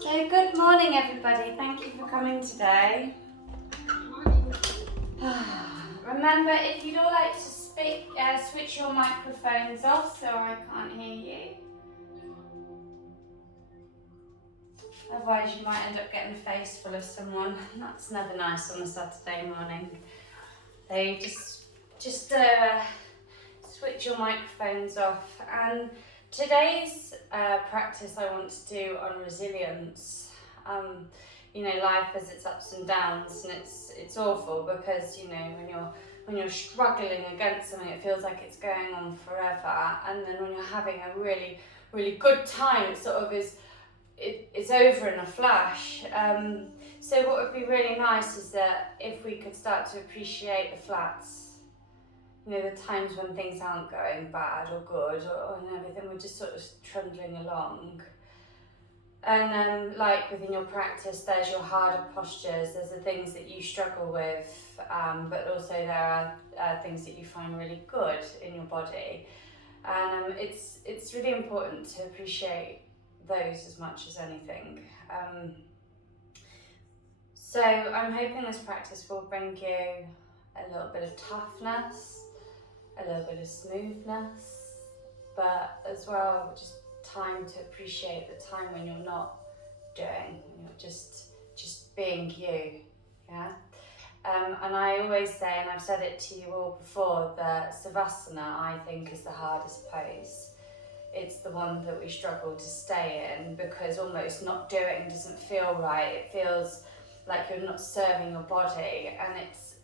So good morning everybody, thank you for coming today. Remember, if you'd all like to speak, switch your microphones off so I can't hear you. Otherwise you might end up getting a face full of someone. That's never nice on a Saturday morning. So just switch your microphones off. And today's practice I want to do on resilience. Life has its ups and downs, and it's awful because when you're struggling against something, it feels like it's going on forever, and then when you're having a really really good time, it sort of is. It's over in a flash. So what would be really nice is that if we could start to appreciate the flats, the times when things aren't going bad or good and everything, we're just sort of trundling along. And like within your practice, there's your harder postures, there's the things that you struggle with, but also there are things that you find really good in your body. And it's really important to appreciate those as much as anything. So I'm hoping this practice will bring you a little bit of toughness, a little bit of smoothness, but as well just time to appreciate the time when you're not doing, when you're just being you, yeah. And I always say, and I've said it to you all before, that Savasana I think is the hardest pose. It's the one that we struggle to stay in because almost not doing doesn't feel right. It feels like you're not serving your body, and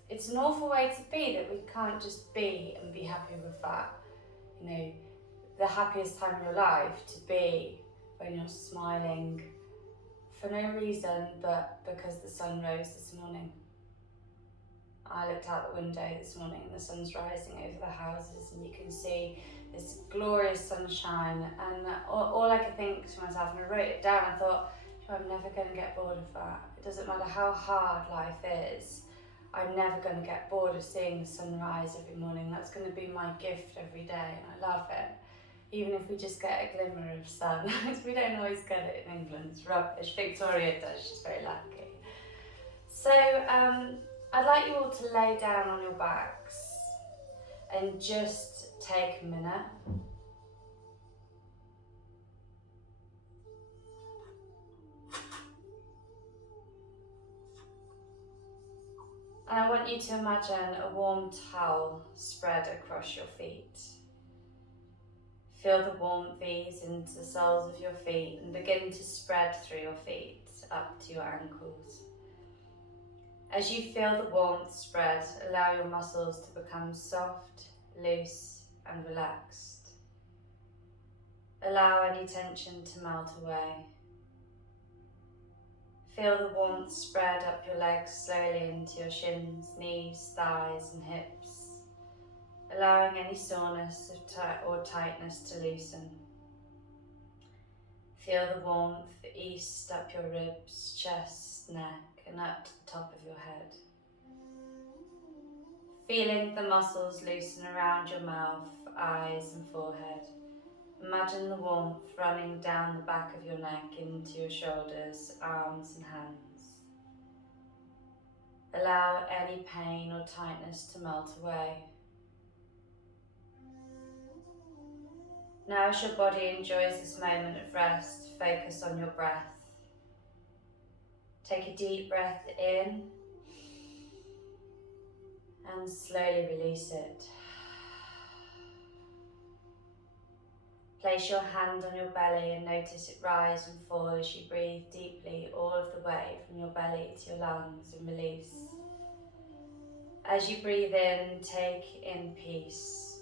it's an awful way to be, that we can't just be and be happy with that. The happiest time of your life to be when you're smiling for no reason but because the sun rose this morning. I looked out the window this morning and the sun's rising over the houses, and you can see this glorious sunshine, and all I could think to myself, and I wrote it down, I thought, I'm never going to get bored of that. It doesn't matter how hard life is, I'm never going to get bored of seeing the sun rise every morning. That's going to be my gift every day, and I love it. Even if we just get a glimmer of sun, because we don't always get it in England, it's rubbish. Victoria does, she's very lucky. So I'd like you all to lay down on your backs and just take a minute. And I want you to imagine a warm towel spread across your feet. Feel the warmth ease into the soles of your feet and begin to spread through your feet up to your ankles. As you feel the warmth spread, allow your muscles to become soft, loose and relaxed. Allow any tension to melt away. Feel the warmth spread up your legs slowly into your shins, knees, thighs and hips, allowing any soreness or tightness to loosen. Feel the warmth east up your ribs, chest, neck and up to the top of your head. Feeling the muscles loosen around your mouth, eyes and forehead. Imagine the warmth running down the back of your neck into your shoulders, arms and hands. Allow any pain or tightness to melt away. Now, as your body enjoys this moment of rest, focus on your breath. Take a deep breath in and slowly release it. Place your hand on your belly and notice it rise and fall as you breathe deeply all of the way from your belly to your lungs and release. As you breathe in, take in peace.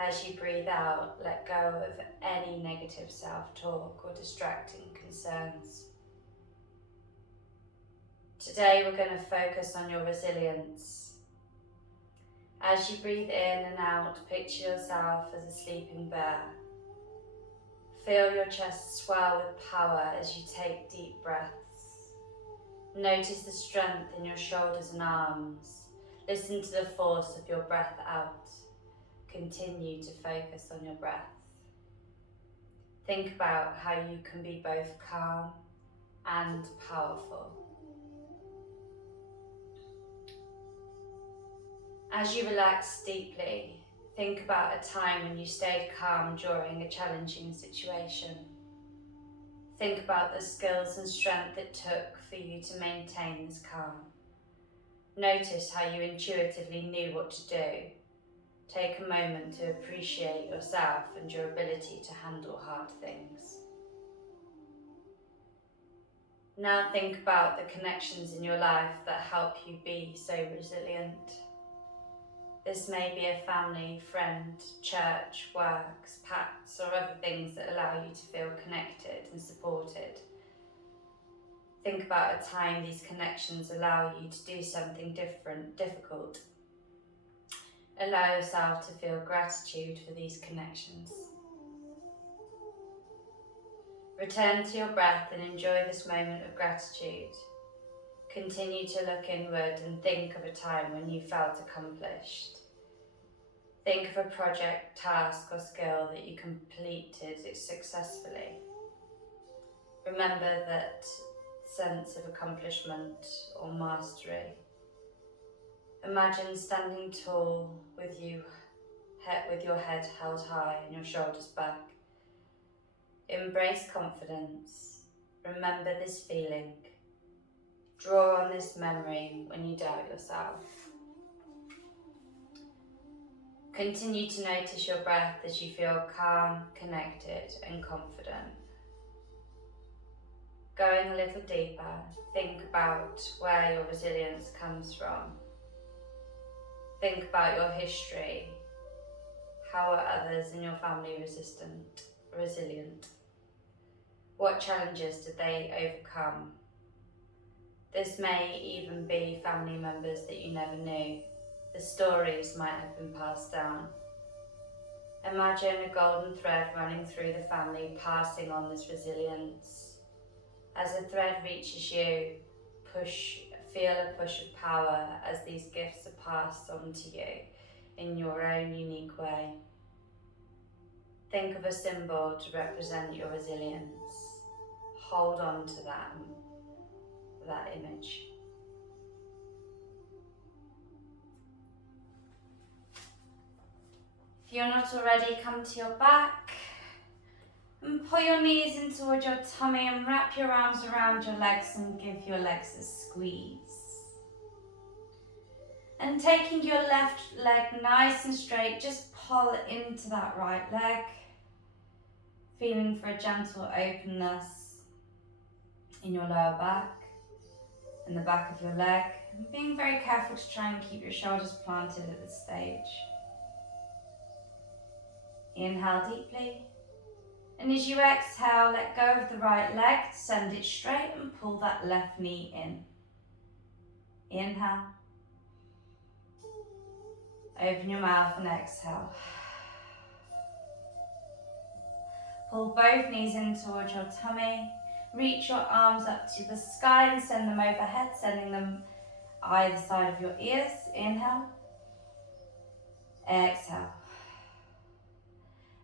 As you breathe out, let go of any negative self-talk or distracting concerns. Today we're going to focus on your resilience. As you breathe in and out, picture yourself as a sleeping bear. Feel your chest swell with power as you take deep breaths. Notice the strength in your shoulders and arms. Listen to the force of your breath out. Continue to focus on your breath. Think about how you can be both calm and powerful. As you relax deeply, think about a time when you stayed calm during a challenging situation. Think about the skills and strength it took for you to maintain this calm. Notice how you intuitively knew what to do. Take a moment to appreciate yourself and your ability to handle hard things. Now think about the connections in your life that help you be so resilient. This may be a family, friend, church, works, pets, or other things that allow you to feel connected and supported. Think about a time these connections allow you to do something difficult. Allow yourself to feel gratitude for these connections. Return to your breath and enjoy this moment of gratitude. Continue to look inward and think of a time when you felt accomplished. Think of a project, task, or skill that you completed successfully. Remember that sense of accomplishment or mastery. Imagine standing tall with your head held high and your shoulders back. Embrace confidence. Remember this feeling. Draw on this memory when you doubt yourself. Continue to notice your breath as you feel calm, connected, and confident. Going a little deeper, think about where your resilience comes from. Think about your history. How are others in your family resilient? What challenges did they overcome? This may even be family members that you never knew. The stories might have been passed down. Imagine a golden thread running through the family, passing on this resilience. As the thread reaches you, feel a push of power as these gifts are passed on to you in your own unique way. Think of a symbol to represent your resilience. Hold on to that image. If you're not already, come to your back and pull your knees in toward your tummy and wrap your arms around your legs and give your legs a squeeze. And taking your left leg nice and straight, just pull into that right leg, feeling for a gentle openness in your lower back and the back of your leg, and being very careful to try and keep your shoulders planted at this stage. Inhale deeply, and as you exhale, let go of the right leg, send it straight and pull that left knee in. Inhale, open your mouth and exhale. Pull both knees in towards your tummy, reach your arms up to the sky and send them overhead, sending them either side of your ears. Inhale, exhale.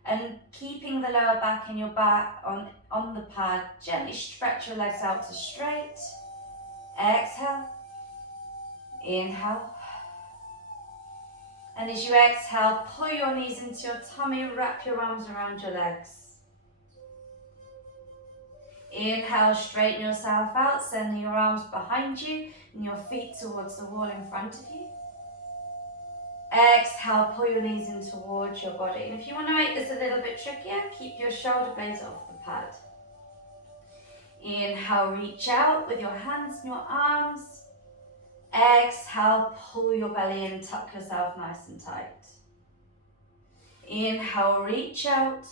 And keeping the lower back in your back on the pad, gently stretch your legs out to straight. Exhale, inhale. And as you exhale, pull your knees into your tummy, wrap your arms around your legs. Inhale, straighten yourself out, sending your arms behind you and your feet towards the wall in front of you. Exhale, pull your knees in towards your body. And if you want to make this a little bit trickier, keep your shoulder blades off the pad. Inhale, reach out with your hands and your arms. Exhale, pull your belly in, tuck yourself nice and tight. Inhale, reach out.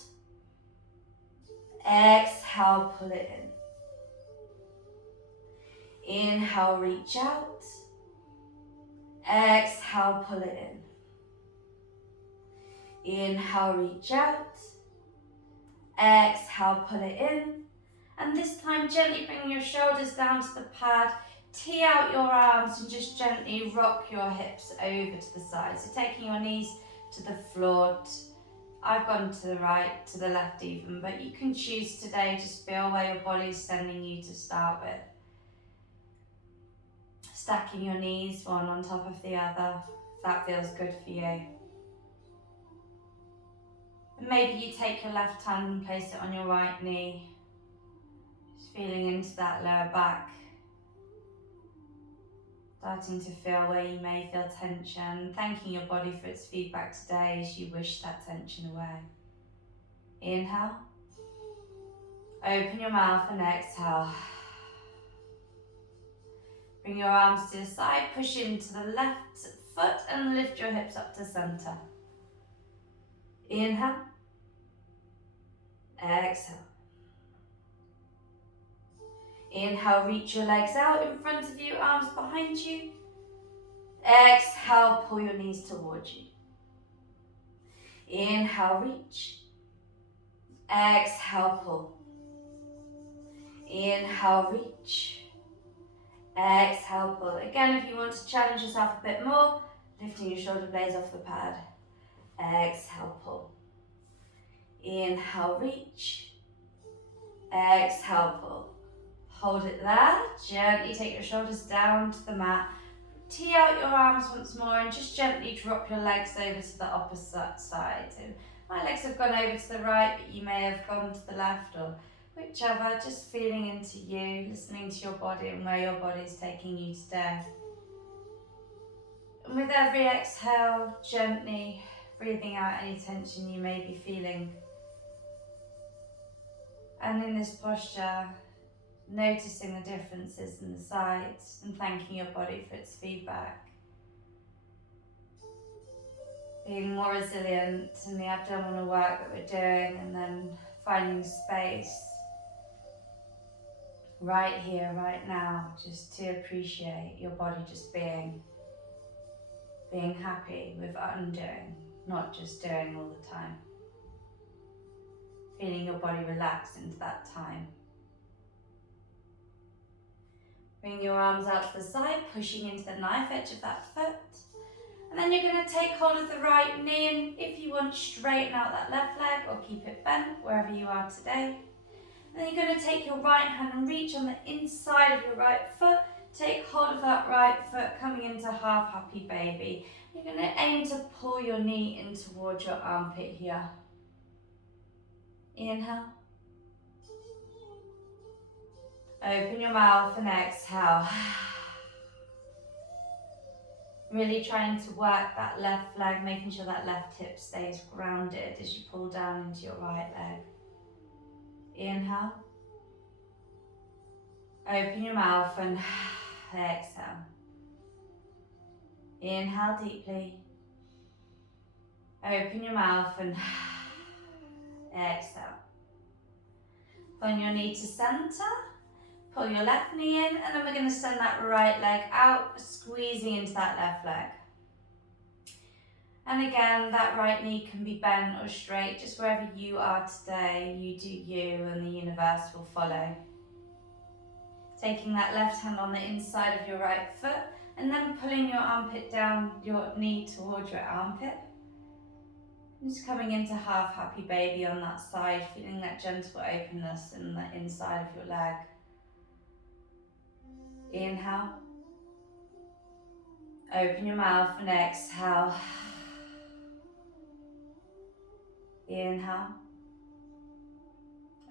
Exhale, pull it in. Inhale, reach out. Exhale, pull it in. Inhale, reach out. Exhale, pull it in. And this time, gently bring your shoulders down to the pad. Tee out your arms and just gently rock your hips over to the side. So taking your knees to the floor, I've gone to the right, to the left even, but you can choose today, just feel where your body's sending you to start with. Stacking your knees one on top of the other, if that feels good for you. And maybe you take your left hand and place it on your right knee, just feeling into that lower back. Starting to feel where you may feel tension, thanking your body for its feedback today as you wish that tension away. Inhale. Open your mouth and exhale. Bring your arms to the side, push into the left foot and lift your hips up to center. Inhale. Exhale. Inhale, reach your legs out in front of you, arms behind you. Exhale, pull your knees towards you. Inhale, reach. Exhale, pull. Inhale, reach. Exhale, pull. Again, if you want to challenge yourself a bit more, lifting your shoulder blades off the pad. Exhale, pull. Inhale, reach. Exhale, pull. Hold it there. Gently take your shoulders down to the mat. Tee out your arms once more and just gently drop your legs over to the opposite side. So my legs have gone over to the right, but you may have gone to the left or whichever. Just feeling into you, listening to your body and where your body is taking you today. And with every exhale, gently breathing out any tension you may be feeling. And in this posture, noticing the differences in the sides and thanking your body for its feedback. Being more resilient in the abdominal work that we're doing, and then finding space right here, right now, just to appreciate your body just being happy with undoing, not just doing all the time. Feeling your body relax into that time. Bring your arms out to the side, pushing into the knife edge of that foot. And then you're going to take hold of the right knee, and if you want, straighten out that left leg or keep it bent wherever you are today. And then you're going to take your right hand and reach on the inside of your right foot. Take hold of that right foot, coming into half happy baby. You're going to aim to pull your knee in towards your armpit here. Inhale. Open your mouth and exhale. Really trying to work that left leg, making sure that left hip stays grounded as you pull down into your right leg. Inhale. Open your mouth and exhale. Inhale deeply. Open your mouth and exhale. Bring your knee to center. Pull your left knee in, and then we're going to send that right leg out, squeezing into that left leg. And again, that right knee can be bent or straight, just wherever you are today. You do you, and the universe will follow. Taking that left hand on the inside of your right foot, and then pulling your armpit down, your knee towards your armpit. Just coming into half happy baby on that side, feeling that gentle openness in the inside of your leg. Inhale. Open your mouth and exhale. Inhale.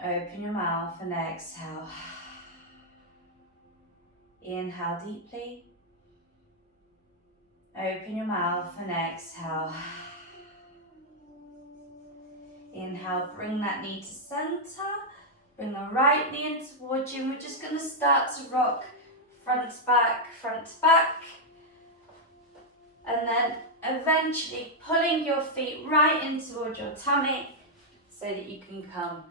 Open your mouth and exhale. Inhale deeply. Open your mouth and exhale. Inhale, bring that knee to center. Bring the right knee in towards you, and we're just going to start to rock front to back. And then eventually pulling your feet right in towards your tummy so that you can come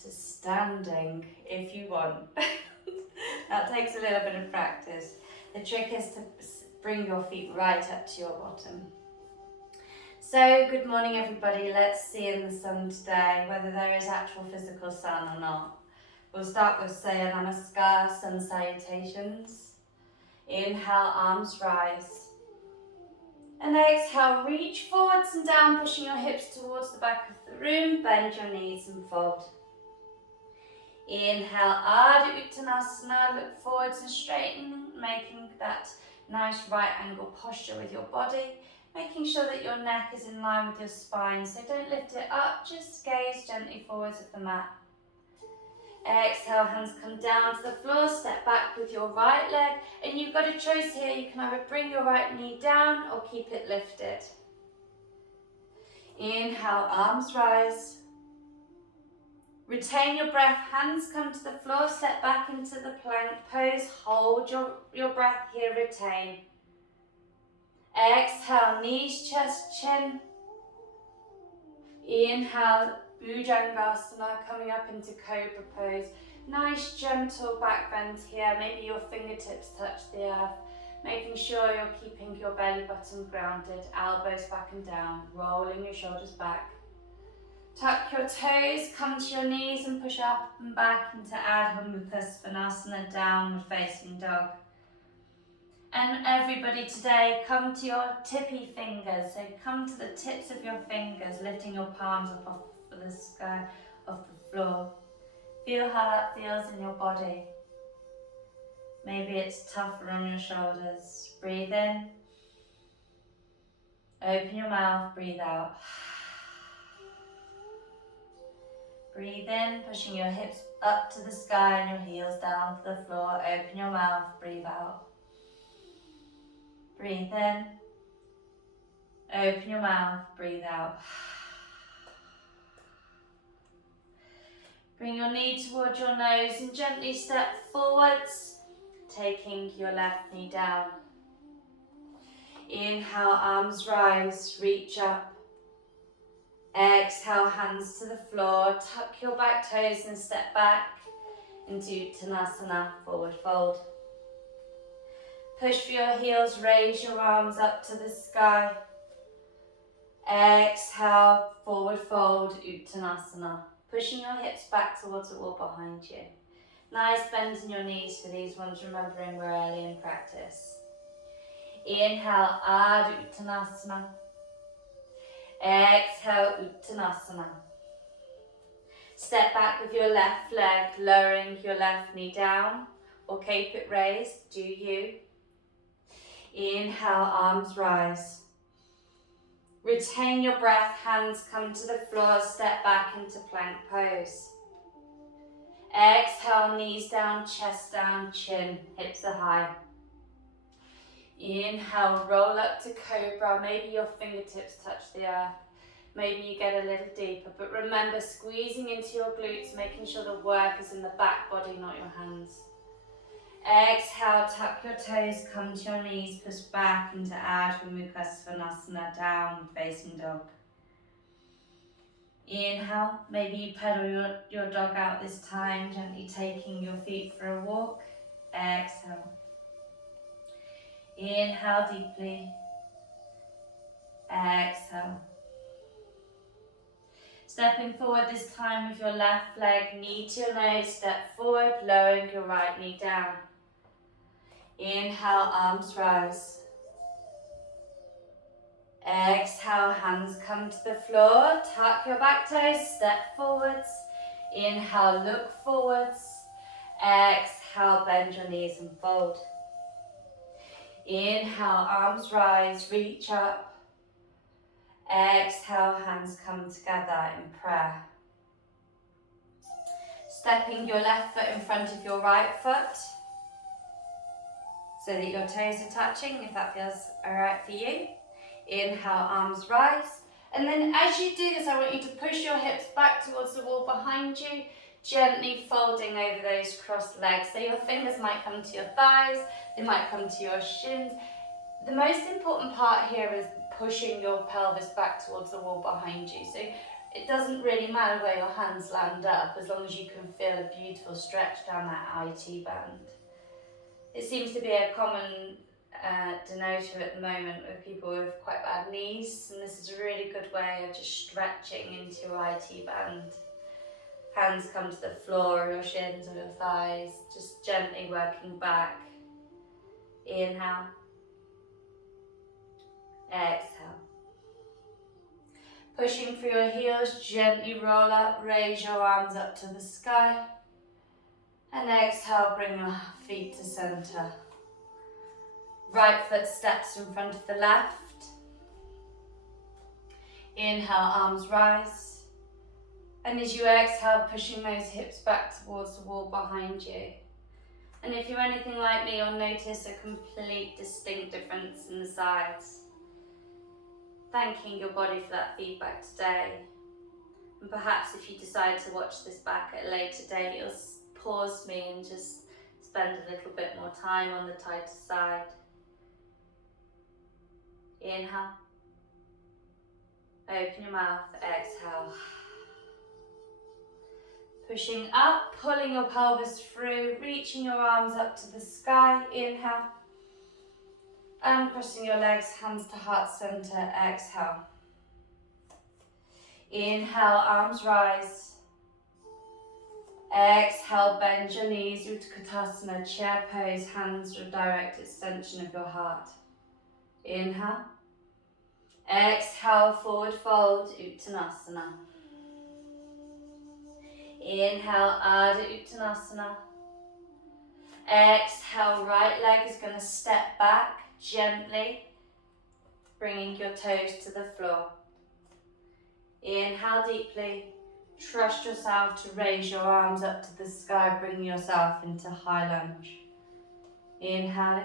to standing if you want. That takes a little bit of practice. The trick is to bring your feet right up to your bottom. So, good morning everybody. Let's see in the sun today whether there is actual physical sun or not. We'll start with Surya Namaskar, sun salutations. Inhale, arms rise. And exhale, reach forwards and down, pushing your hips towards the back of the room. Bend your knees and fold. Inhale, Ardha Uttanasana, look forwards and straighten, making that nice right angle posture with your body, making sure that your neck is in line with your spine, so don't lift it up, just gaze gently forwards of the mat. Exhale, hands come down to the floor, step back with your right leg, and you've got a choice here. You can either bring your right knee down or keep it lifted. Inhale, arms rise. Retain your breath, hands come to the floor, step back into the plank pose, hold your breath here, retain. Exhale, knees, chest, chin. Inhale, Bhujangasana, coming up into Cobra pose. Nice gentle back bend here, maybe your fingertips touch the earth, making sure you're keeping your belly button grounded, elbows back and down, rolling your shoulders back. Tuck your toes, come to your knees and push up and back into Adho Mukha Svanasana, downward facing dog. And everybody today, come to your tippy fingers. So come to the tips of your fingers, lifting your palms up off the sky, off the floor. Feel how that feels in your body. Maybe it's tougher on your shoulders. Breathe in. Open your mouth, breathe out. Breathe in, pushing your hips up to the sky and your heels down to the floor. Open your mouth, breathe out. Breathe in. Open your mouth, breathe out. Bring your knee towards your nose and gently step forwards, taking your left knee down. Inhale, arms rise, reach up. Exhale, hands to the floor, tuck your back toes and step back into Uttanasana, forward fold. Push for your heels, raise your arms up to the sky. Exhale, forward fold, Uttanasana. Pushing your hips back towards the wall behind you. Nice bends in your knees for these ones, remembering we're early in practice. Inhale, Ardha Uttanasana. Exhale, Uttanasana. Step back with your left leg, lowering your left knee down or keep it raised, do you. Inhale, arms rise. Retain your breath, hands come to the floor, step back into plank pose. Exhale, knees down, chest down, chin, hips are high. Inhale, roll up to Cobra, maybe your fingertips touch the earth. Maybe you get a little deeper, but remember squeezing into your glutes, making sure the work is in the back body, not your hands. Exhale, tuck your toes, come to your knees, push back into Adho Mukha Svanasana, down facing dog. Inhale, maybe you pedal your dog out this time, gently taking your feet for a walk. Exhale. Inhale deeply. Exhale. Stepping forward this time with your left leg, knee to your nose, step forward, lowering your right knee down. Inhale, arms rise. Exhale, hands come to the floor, tuck your back toes, step forwards. Inhale, look forwards. Exhale, bend your knees and fold. Inhale, arms rise, reach up. Exhale, hands come together in prayer. Stepping your left foot in front of your right foot so that your toes are touching, if that feels alright for you. Inhale, arms rise. And then as you do this, I want you to push your hips back towards the wall behind you, gently folding over those crossed legs. So your fingers might come to your thighs, they might come to your shins. The most important part here is pushing your pelvis back towards the wall behind you. So it doesn't really matter where your hands land up, as long as you can feel a beautiful stretch down that IT band. It seems to be a common denoter at the moment with people with quite bad knees, and this is a really good way of just stretching into your IT band. Hands come to the floor, or your shins or your thighs, just gently working back. Inhale. Exhale. Pushing through your heels, gently roll up, raise your arms up to the sky. And exhale, bring your feet to center. Right foot steps in front of the left. Inhale, arms rise. And as you exhale, pushing those hips back towards the wall behind you. And if you're anything like me, you'll notice a complete distinct difference in the sides. Thanking your body for that feedback today. And perhaps if you decide to watch this back at a later date, you'll pause me and just spend a little bit more time on the tighter side. Inhale. Open your mouth, exhale. Pushing up, pulling your pelvis through, reaching your arms up to the sky. Inhale. And crossing your legs, hands to heart center. Exhale. Inhale, arms rise. Exhale, bend your knees, Utkatasana, chair pose, hands with direct extension of your heart. Inhale. Exhale, forward fold, Uttanasana. Inhale, Ardha Uttanasana. Exhale, right leg is going to step back gently, bringing your toes to the floor. Inhale deeply. Trust yourself to raise your arms up to the sky, bringing yourself into high lunge. Inhaling.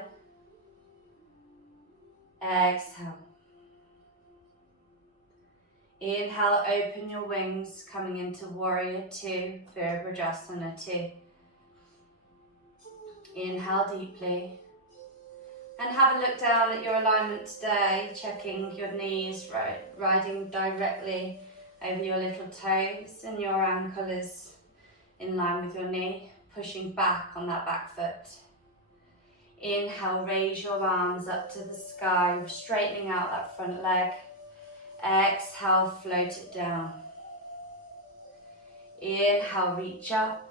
Exhale. Inhale, open your wings, coming into Warrior Two, Virabhadrasana 2. Inhale deeply. And have a look down at your alignment today, checking your knees, riding directly over your little toes, and your ankle is in line with your knee, pushing back on that back foot. Inhale, raise your arms up to the sky, straightening out that front leg. Exhale, float it down. Inhale, reach up.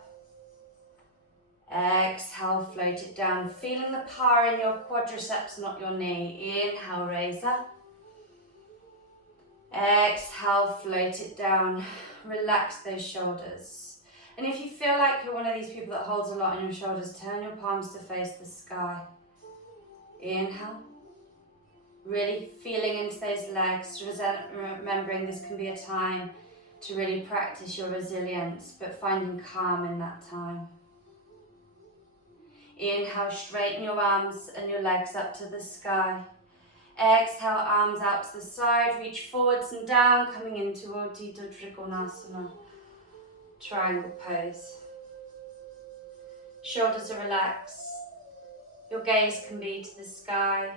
Exhale, float it down. Feeling the power in your quadriceps, not your knee. Inhale, raise up. Exhale, float it down. Relax those shoulders. And if you feel like you're one of these people that holds a lot on your shoulders, turn your palms to face the sky. Inhale. Really feeling into those legs, remembering this can be a time to really practice your resilience, but finding calm in that time. Inhale, straighten your arms and your legs up to the sky. Exhale, arms out to the side, reach forwards and down, coming into Utthita Trikonasana, triangle pose. Shoulders are relaxed. Your gaze can be to the sky.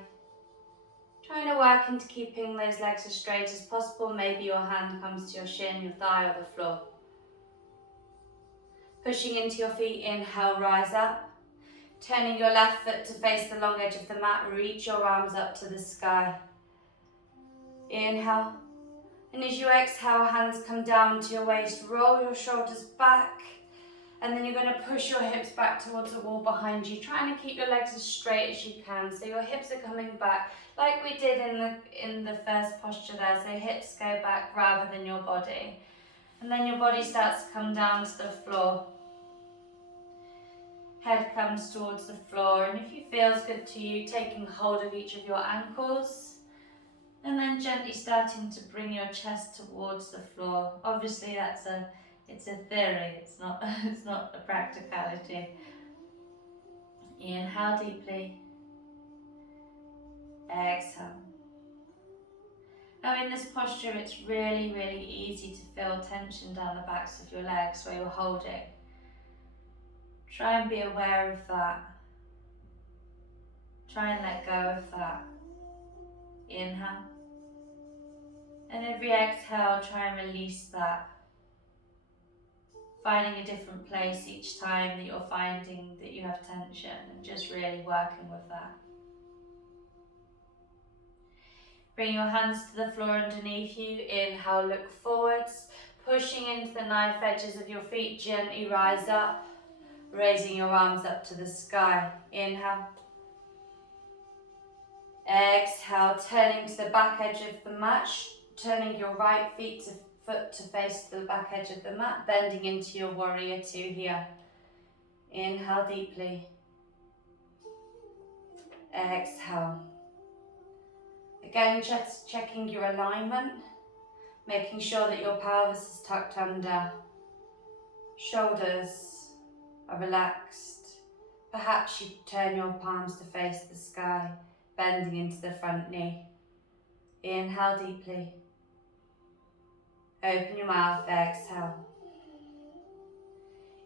Trying to work into keeping those legs as straight as possible. Maybe your hand comes to your shin, your thigh, or the floor. Pushing into your feet, inhale, rise up. Turning your left foot to face the long edge of the mat, reach your arms up to the sky. Inhale. And as you exhale, hands come down to your waist, roll your shoulders back. And then you're going to push your hips back towards the wall behind you, trying to keep your legs as straight as you can. So your hips are coming back, like we did in the first posture there. So hips go back rather than your body. And then your body starts to come down to the floor. Head comes towards the floor, and if it feels good to you, taking hold of each of your ankles, and then gently starting to bring your chest towards the floor. Obviously, it's a theory. It's not a practicality. Inhale deeply. Exhale. Now in this posture, it's really, really easy to feel tension down the backs of your legs where you're holding. Try and be aware of that. Try and let go of that. Inhale. And every exhale, try and release that. Finding a different place each time that you're finding that you have tension, and just really working with that. Bring your hands to the floor underneath you. Inhale, look forwards. Pushing into the knife edges of your feet, gently rise up. Raising your arms up to the sky. Inhale. Exhale, turning to the back edge of the mat, turning your right foot to face the back edge of the mat, bending into your warrior two here. Inhale deeply. Exhale. Again, just checking your alignment, making sure that your pelvis is tucked under, shoulders are relaxed. Perhaps you turn your palms to face the sky, bending into the front knee. Inhale deeply. Open your mouth, exhale.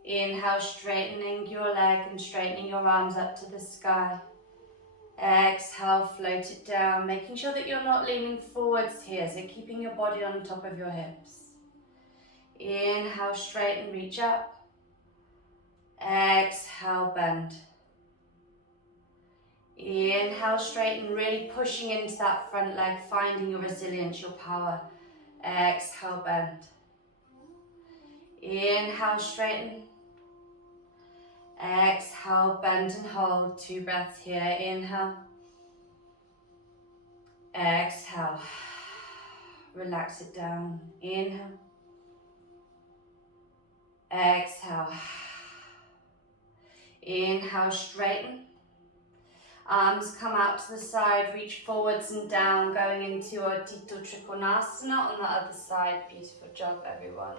Inhale, straightening your leg and straightening your arms up to the sky. Exhale, float it down, making sure that you're not leaning forwards here, so keeping your body on top of your hips. Inhale, straighten, reach up. Exhale, bend. Inhale, straighten, really pushing into that front leg, finding your resilience, your power. Exhale, bend. Inhale, straighten. Exhale, bend and hold. 2 breaths here. Inhale. Exhale. Relax it down. Inhale. Exhale. Inhale, straighten. Arms come out to the side, reach forwards and down, going into a Urdhva Trikonasana on the other side. Beautiful job, everyone.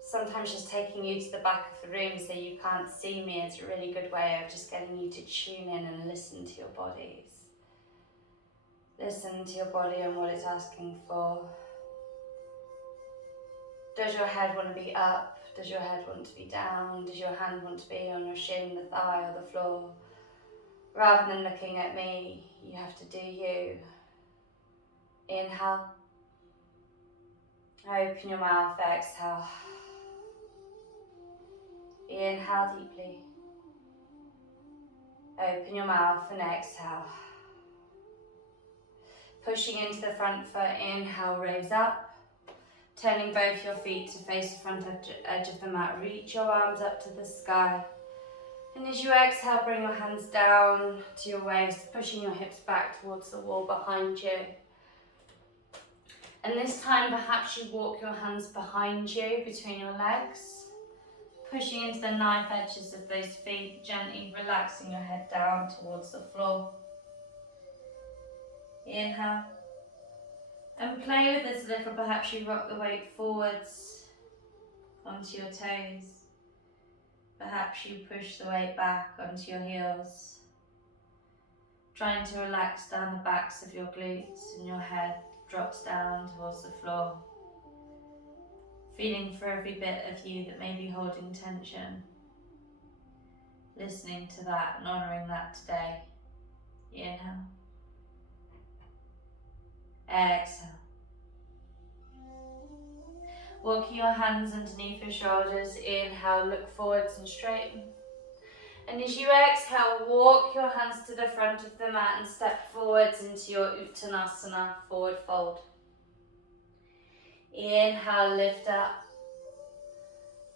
Sometimes just taking you to the back of the room so you can't see me is a really good way of just getting you to tune in and listen to your bodies. Listen to your body and what it's asking for. Does your head want to be up? Does your head want to be down? Does your hand want to be on your shin, the thigh or the floor? Rather than looking at me, you have to do you. Inhale. Open your mouth, exhale. Inhale deeply. Open your mouth and exhale. Pushing into the front foot, inhale, raise up. Turning both your feet to face the front edge of the mat. Reach your arms up to the sky. And as you exhale, bring your hands down to your waist, pushing your hips back towards the wall behind you. And this time, perhaps you walk your hands behind you, between your legs, pushing into the knife edges of those feet, gently relaxing your head down towards the floor. Inhale. And play with this a little, perhaps you rock the weight forwards onto your toes. Perhaps you push the weight back onto your heels. Trying to relax down the backs of your glutes and your head drops down towards the floor. Feeling for every bit of you that may be holding tension. Listening to that and honouring that today. Inhale. Exhale. Walking your hands underneath your shoulders. Inhale, look forwards and straighten. And as you exhale, walk your hands to the front of the mat and step forwards into your Uttanasana, forward fold. Inhale, lift up.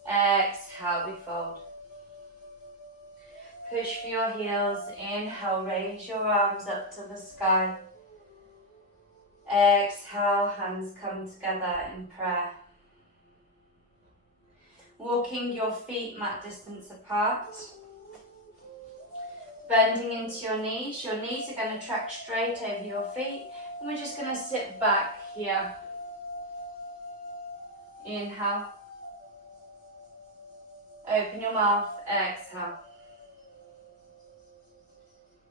Exhale, we fold. Push for your heels. Inhale, raise your arms up to the sky. Exhale, hands come together in prayer. Walking your feet mat distance apart. Bending into your knees. Your knees are going to track straight over your feet. And we're just going to sit back here. Inhale. Open your mouth. Exhale.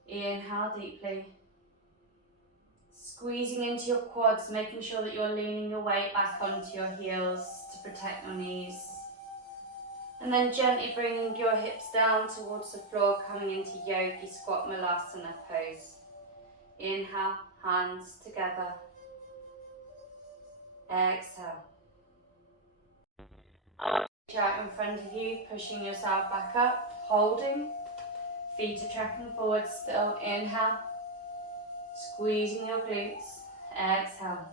Inhale deeply. Squeezing into your quads, making sure that you're leaning your weight back onto your heels to protect your knees. And then gently bringing your hips down towards the floor, coming into Yogi Squat Malasana pose. Inhale, hands together. Exhale. Reach out in front of you, pushing yourself back up, holding. Feet are tracking forward still. Inhale. Squeezing your glutes. Exhale.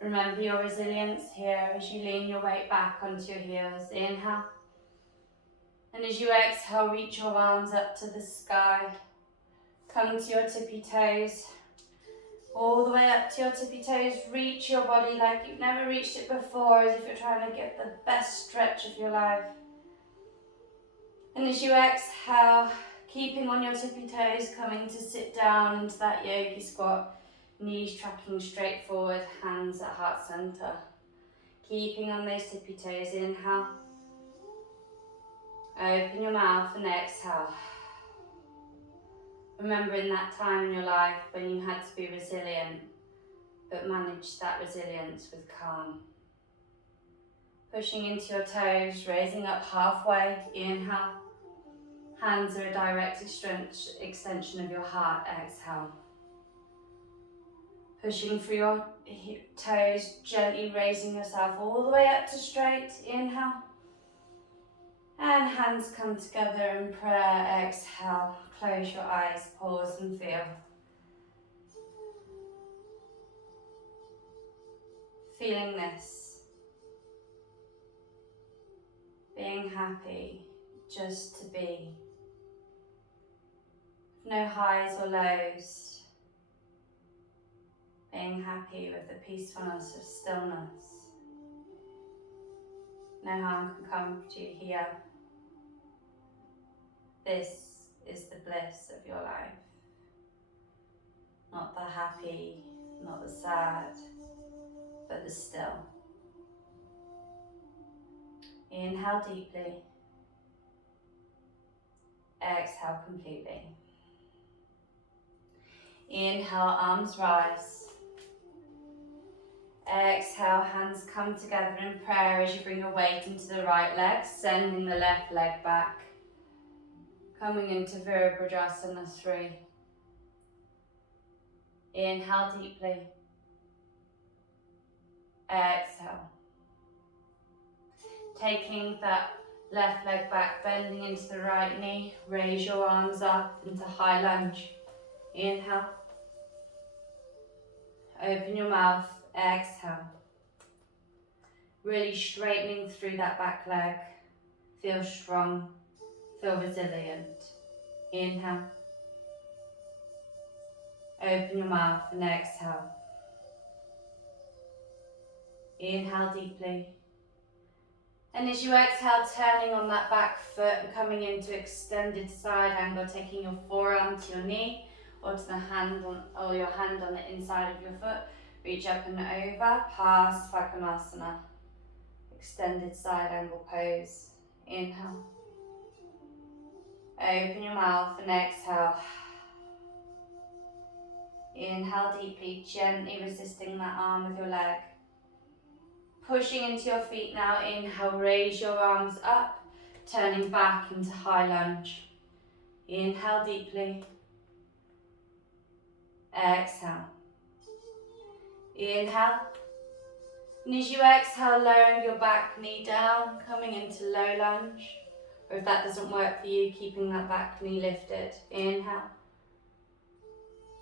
Remember your resilience here as you lean your weight back onto your heels. Inhale. And as you exhale, reach your arms up to the sky. Come to your tippy toes. All the way up to your tippy toes. Reach your body like you've never reached it before, as if you're trying to get the best stretch of your life. And as you exhale, keeping on your tippy toes, coming to sit down into that yogi squat. Knees tracking straight forward, hands at heart center. Keeping on those tippy toes. Inhale. Open your mouth and exhale. Remembering that time in your life when you had to be resilient, but managed that resilience with calm. Pushing into your toes, raising up halfway. Inhale. Hands are a direct extension of your heart. Exhale. Pushing through your toes, gently raising yourself all the way up to straight. Inhale. And hands come together in prayer. Exhale. Close your eyes, pause and feel. Feeling this. Being happy just to be. No highs or lows. Being happy with the peacefulness of stillness. No harm can come to you here. This is the bliss of your life. Not the happy, not the sad, but the still. Inhale deeply. Exhale completely. Inhale, arms rise. Exhale, hands come together in prayer as you bring your weight into the right leg, sending the left leg back. Coming into Virabhadrasana 3. Inhale deeply. Exhale. Taking that left leg back, bending into the right knee. Raise your arms up into high lunge. Inhale. Open your mouth. Exhale. Really straightening through that back leg. Feel strong. Feel resilient. Inhale. Open your mouth and exhale. Inhale deeply. And as you exhale, turning on that back foot and coming into extended side angle, taking your forearm to your knee or to the hand on, or your hand on the inside of your foot. Reach up and over, past Svakonasana. Extended side angle pose. Inhale. Open your mouth and exhale. Inhale deeply, gently resisting that arm with your leg. Pushing into your feet now. Inhale, raise your arms up, turning back into high lunge. Inhale deeply. Exhale. Inhale. And as you exhale, lowering your back knee down, coming into low lunge. Or if that doesn't work for you, keeping that back knee lifted. Inhale.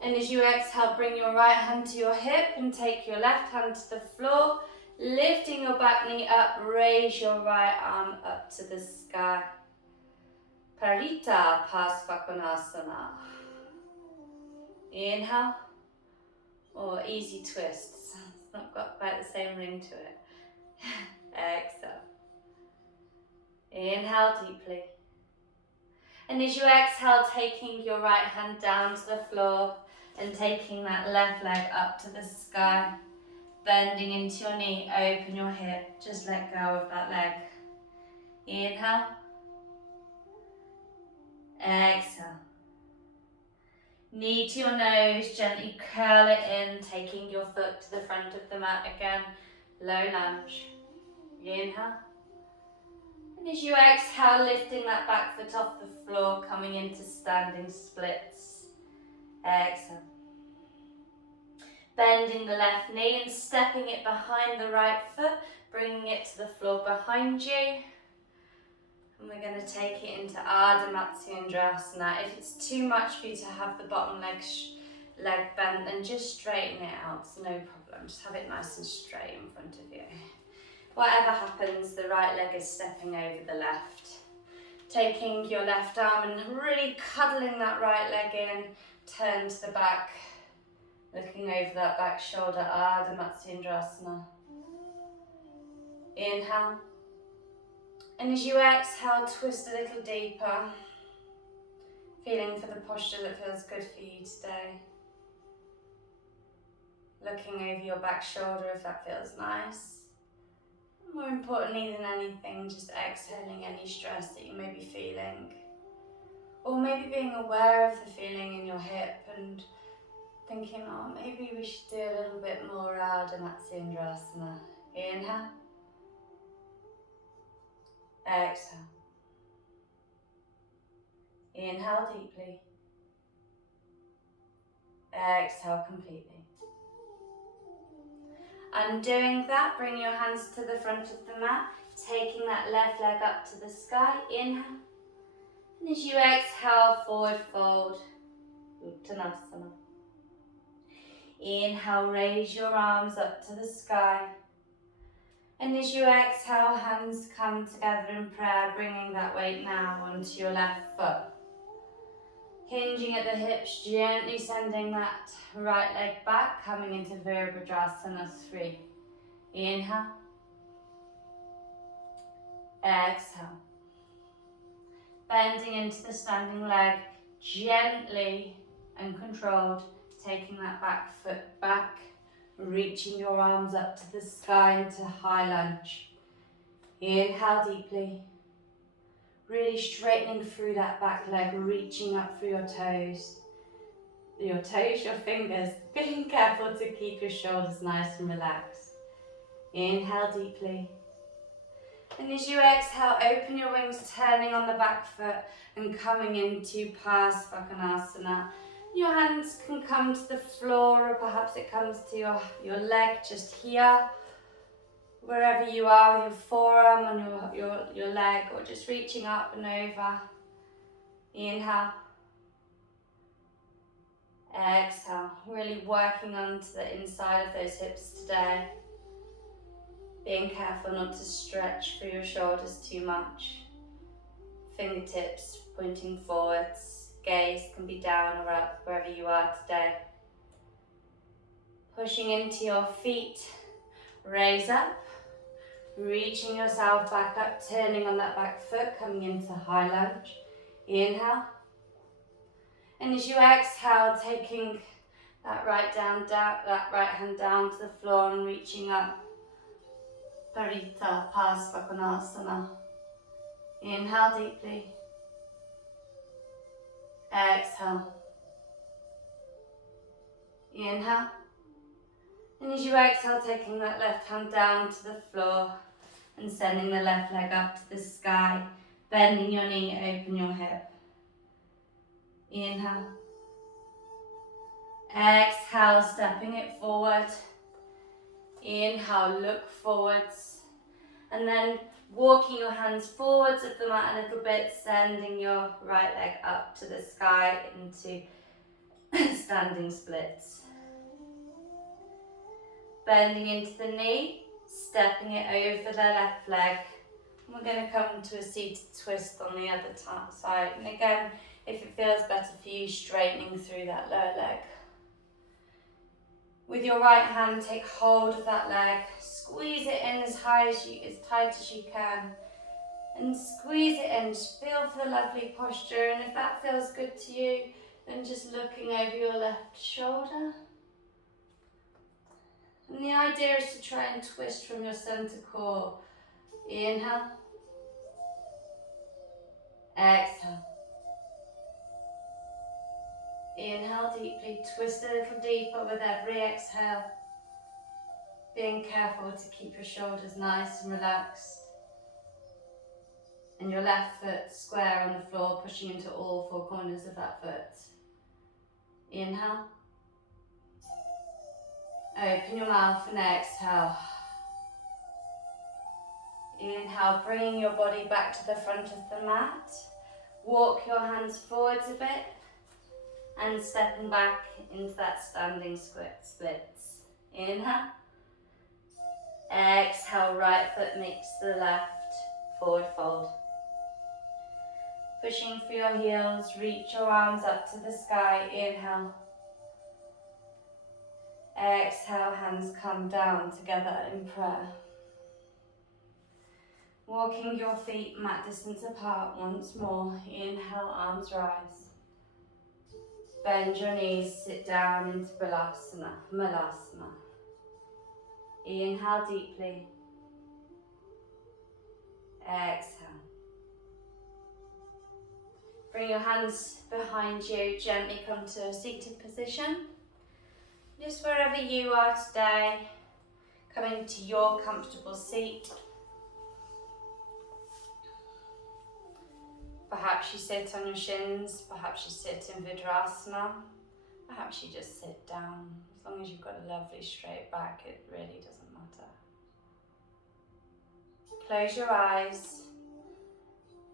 And as you exhale, bring your right hand to your hip and take your left hand to the floor. Lifting your back knee up, raise your right arm up to the sky. Parita Pasvakonasana. Inhale. Or easy twists. It's not got quite the same ring to it. Exhale. Inhale deeply. And as you exhale, taking your right hand down to the floor and taking that left leg up to the sky. Bending into your knee, open your hip. Just let go of that leg. Inhale. Exhale. Knee to your nose, gently curl it in, taking your foot to the front of the mat again. Low lunge. Inhale. And as you exhale, lifting that back foot off the floor, coming into standing splits. Exhale. Bending the left knee and stepping it behind the right foot, bringing it to the floor behind you. And we're going to take it into Ardha Matsyendrasana. If it's too much for you to have the bottom leg bent, then just straighten it out. It's no problem. Just have it nice and straight in front of you. Whatever happens, the right leg is stepping over the left. Taking your left arm and really cuddling that right leg in, turn to the back, looking over that back shoulder, Ardha Matsyendrasana. Inhale. And as you exhale, twist a little deeper, feeling for the posture that feels good for you today. Looking over your back shoulder if that feels nice. More importantly than anything, just exhaling any stress that you may be feeling. Or maybe being aware of the feeling in your hip and thinking, oh, maybe we should do a little bit more Ardha Matsyendrasana. Inhale. Exhale. Inhale deeply. Exhale completely. And doing that, bring your hands to the front of the mat, taking that left leg up to the sky. Inhale. And as you exhale, forward fold, Uttanasana. Inhale, raise your arms up to the sky. And as you exhale, hands come together in prayer, bringing that weight now onto your left foot. Hinging at the hips, gently sending that right leg back, coming into Virabhadrasana 3. Inhale. Exhale. Bending into the standing leg, gently and controlled, taking that back foot back, reaching your arms up to the sky into high lunge. Inhale deeply. Really straightening through that back leg, reaching up through your toes, your fingers, being careful to keep your shoulders nice and relaxed. Inhale deeply. And as you exhale, open your wings, turning on the back foot and coming into Parsvakonasana. Your hands can come to the floor, or perhaps it comes to your leg just here. Wherever you are, with your forearm on your leg, or just reaching up and over. Inhale. Exhale. Really working onto the inside of those hips today. Being careful not to stretch through your shoulders too much. Fingertips pointing forwards. Gaze can be down or up wherever you are today. Pushing into your feet. Raise up. Reaching yourself back up, turning on that back foot, coming into high lunge. Inhale. And as you exhale, taking that right hand down to the floor and reaching up. Parita Parsvakonasana. Inhale deeply. Exhale. Inhale. And as you exhale, taking that left hand down to the floor and sending the left leg up to the sky, bending your knee, open your hip. Inhale. Exhale, stepping it forward. Inhale, look forwards. And then walking your hands forwards of the mat a little bit, sending your right leg up to the sky into standing splits. Bending into the knee, stepping it over the left leg. And we're going to come to a seated twist on the other side. And again, if it feels better for you, straightening through that lower leg. With your right hand, take hold of that leg, squeeze it in as tight as you can, and squeeze it in. Just feel for the lovely posture, and if that feels good to you, then just looking over your left shoulder. And the idea is to try and twist from your center core. Inhale. Exhale. Inhale deeply, twist a little deeper with every exhale. Being careful to keep your shoulders nice and relaxed. And your left foot square on the floor, pushing into all four corners of that foot. Inhale. Open your mouth and exhale. Inhale, bringing your body back to the front of the mat. Walk your hands forwards a bit and stepping back into that standing splits. Inhale. Exhale, right foot meets the left, forward fold. Pushing through your heels, reach your arms up to the sky. Inhale. Exhale, hands come down together in prayer. Walking your feet mat distance apart once more. Inhale, arms rise. Bend your knees, sit down into Balasana, Malasana. Inhale deeply. Exhale. Bring your hands behind you, gently come to a seated position. Just wherever you are today, coming to your comfortable seat. Perhaps you sit on your shins, perhaps you sit in Vidrasana, perhaps you just sit down. As long as you've got a lovely straight back, it really doesn't matter. Close your eyes,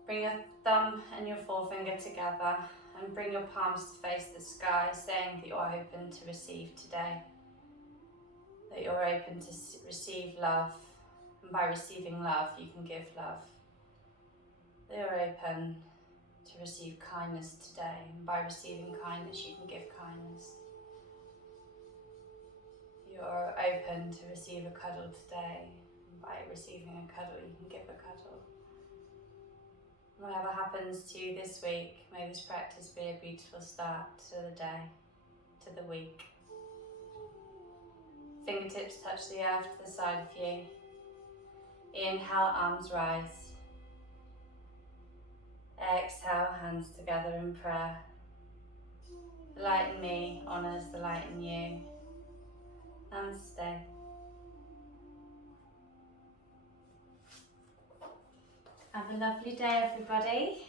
bring your thumb and your forefinger together and bring your palms to face the sky, saying that you're open to receive today, that you're open to receive love, and by receiving love you can give love. You're open to receive kindness today, and by receiving kindness you can give kindness. You're open to receive a cuddle today, and by receiving a cuddle you can give a cuddle. Whatever happens to you this week, may this practice be a beautiful start to the day, to the week. Fingertips touch the earth to the side of you. Inhale, arms rise. Exhale, hands together in prayer. The light in me honours the light in you. Namaste. Have a lovely day, everybody.